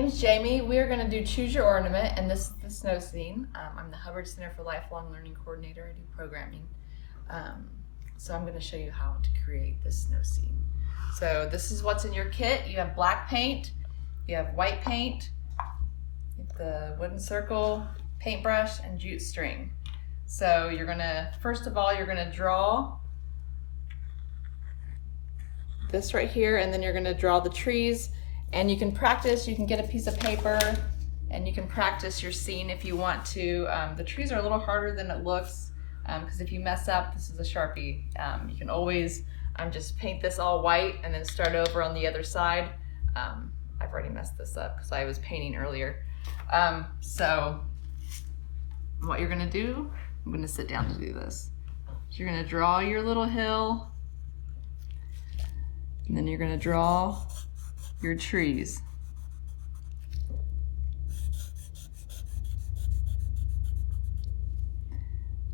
name's Jamie. We are going to do Choose Your Ornament, and this is the snow scene. I'm the Hubbard Center for Lifelong Learning Coordinator. I do programming. So I'm going to show you how to create this snow scene. So this is what's in your kit. You have black paint, you have white paint, the wooden circle, paintbrush, and jute string. So you're going to, first of all, you're going to draw this right here, and then you're going to draw the trees. And you can practice, you can get a piece of paper and you can practice your scene if you want to. The trees are a little harder than it looks because if you mess up, this is a Sharpie. You can always just paint this all white and then start over on the other side. I've already messed this up because I was painting earlier. So what you're gonna do, I'm gonna sit down to do this. So you're gonna draw your little hill and then you're gonna draw your trees.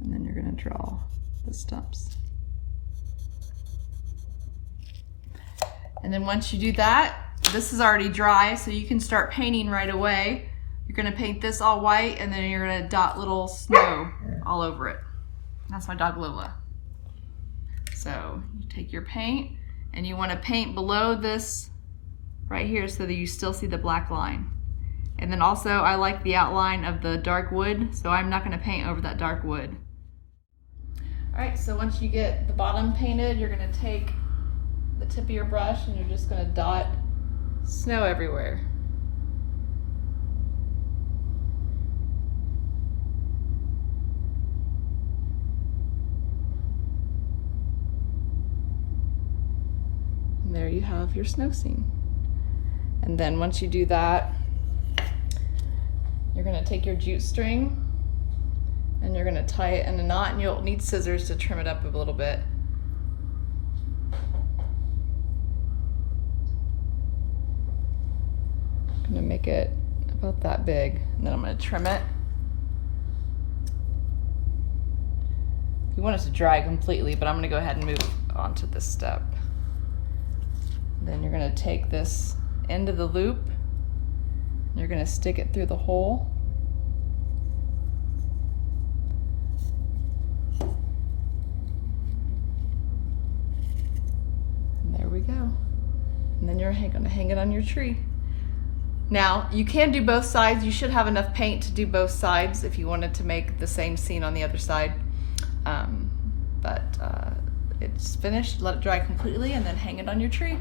And then you're going to draw the stumps. And then once you do that, this is already dry, so you can start painting right away. You're going to paint this all white, and then you're going to dot little snow all over it. That's my dog Lola. So you take your paint, and you want to paint below this right here so that you still see the black line. And then also I like the outline of the dark wood, so I'm not going to paint over that dark wood. Alright, so once you get the bottom painted, you're going to take the tip of your brush and you're just going to dot snow everywhere. And there you have your snow scene. And then once you do that, you're going to take your jute string and you're going to tie it in a knot, and you'll need scissors to trim it up a little bit. I'm going to make it about that big, and then I'm going to trim it. You want it to dry completely, but I'm going to go ahead and move on to this step. Then you're going to take this end of the loop, you're going to stick it through the hole, and there we go. And then you're going to hang it on your tree. Now you can do both sides. You should have enough paint to do both sides if you wanted to make the same scene on the other side, but it's finished. Let it dry completely and then hang it on your tree.